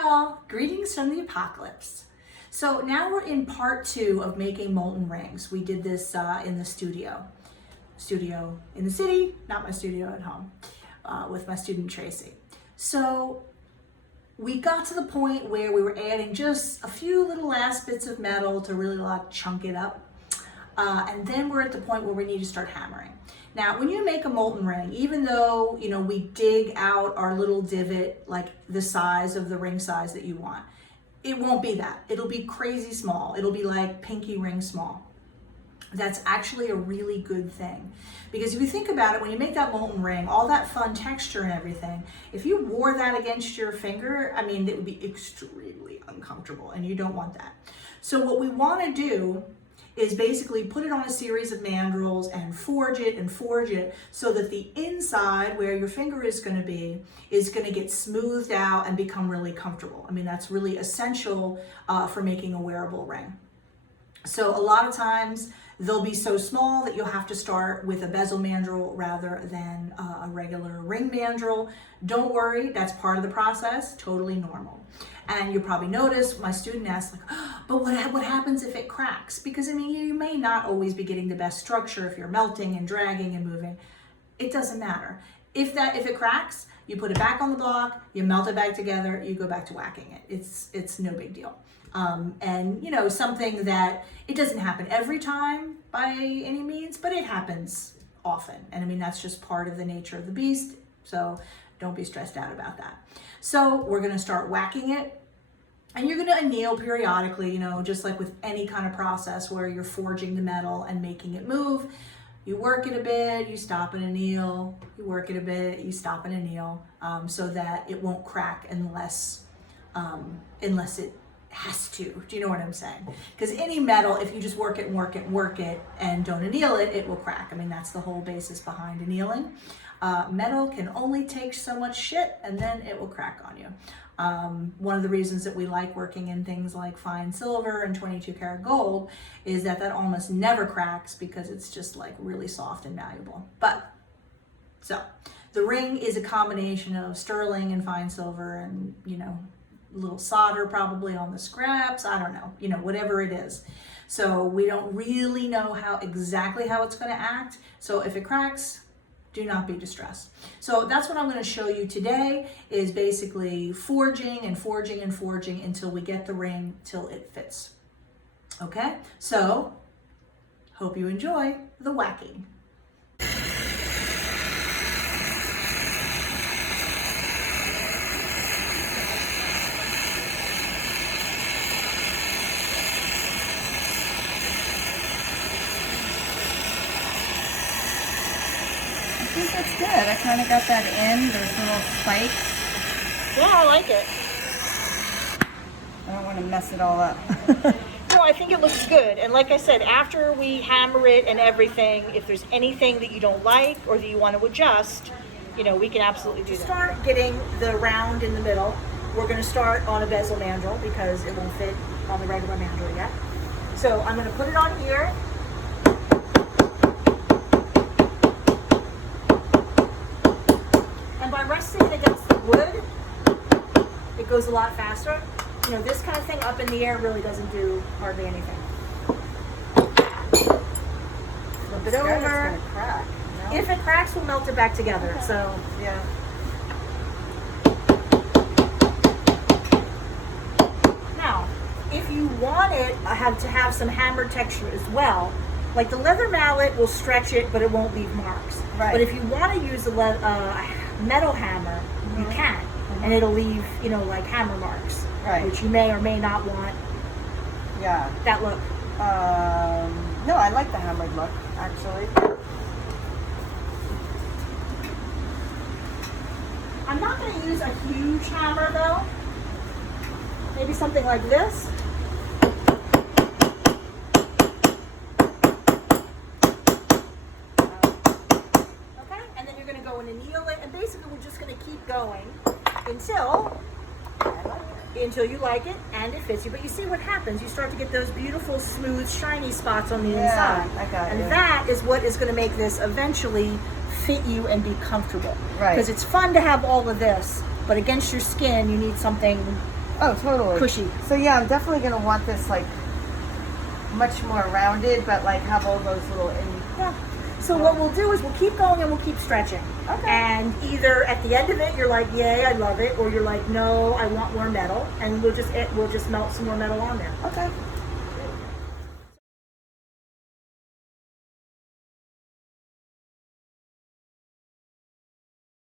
Hi all, greetings from the apocalypse. So now we're in part 2 of making molten rings. We did this in the studio in the city, not my studio at home, with my student Tracy. So we got to the point where we were adding just a few little last bits of metal to really like chunk it up. And then we're at the point where we need to start hammering. Now, when you make a molten ring, even though, we dig out our little divot, like the size of the ring size that you want, it won't be that. It'll be crazy small. It'll be like pinky ring small. That's actually a really good thing. Because if you think about it, when you make that molten ring, all that fun texture and everything, if you wore that against your finger, it would be extremely uncomfortable, and you don't want that. So what we want to do is basically put it on a series of mandrels and forge it so that the inside where your finger is going to get smoothed out and become really comfortable. That's really essential for making a wearable ring. So a lot of times they'll be so small that you'll have to start with a bezel mandrel rather than a regular ring mandrel. Don't worry, that's part of the process, totally normal. And you probably notice my student asked, but what happens if it cracks? Because you may not always be getting the best structure if you're melting and dragging and moving. It doesn't matter. If it cracks, you put it back on the block, you melt it back together, you go back to whacking it. It's no big deal. And something that it doesn't happen every time by any means, but it happens often. And that's just part of the nature of the beast. So don't be stressed out about that. So we're going to start whacking it. And you're going to anneal periodically, just like with any kind of process where you're forging the metal and making it move. You work it a bit, you stop and anneal. You work it a bit, you stop and anneal, so that it won't crack unless it has to. Do you know what I'm saying? Because any metal, if you just work it and don't anneal it, it will crack. That's the whole basis behind annealing. Metal can only take so much shit and then it will crack on you. One of the reasons that we like working in things like fine silver and 22 karat gold is that almost never cracks because it's just like really soft and malleable. So the ring is a combination of sterling and fine silver and, a little solder probably on the scraps. I don't know, whatever it is. So we don't really know exactly how it's going to act. So if it cracks, do not be distressed. So that's what I'm going to show you today, is basically forging until we get the ring till it fits. Okay, so hope you enjoy the whacking. I think that's good. I kind of got that in. There's little spikes. Yeah, I like it. I don't want to mess it all up. No, I think it looks good. And like I said, after we hammer it and everything, if there's anything that you don't like or that you want to adjust, we can absolutely do that. To start getting the round in the middle, we're going to start on a bezel mandrel because it won't fit on the regular mandrel yet. So I'm going to put it on here. Resting it against the wood, it goes a lot faster. This kind of thing up in the air really doesn't do hardly anything. Flip it over. It's gonna crack. No? If it cracks, we'll melt it back together. Okay. So yeah. Now, if you want it to have some hammered texture as well, like the leather mallet will stretch it, but it won't leave marks. Right. But if you want to use a metal hammer, you can, and it'll leave, like hammer marks, right, which you may or may not want. Yeah. That look. No, I like the hammered look, actually. I'm not going to use a huge hammer though. Maybe something like this. Anneal it, and basically we're just going to keep going until you like it and it fits you. But you see what happens, you start to get those beautiful smooth shiny spots on the inside, I got and you. that is what is going to make this eventually fit you and be comfortable. Right. Because it's fun to have all of this, but against your skin you need something Oh, totally. cushy. So yeah, I'm definitely gonna want this like much more rounded, but like have all those little Yeah. So what we'll do is we'll keep going and we'll keep stretching. Okay. And either at the end of it, you're like, yay, I love it, or you're like, no, I want more metal, and we'll just melt some more metal on there. Okay.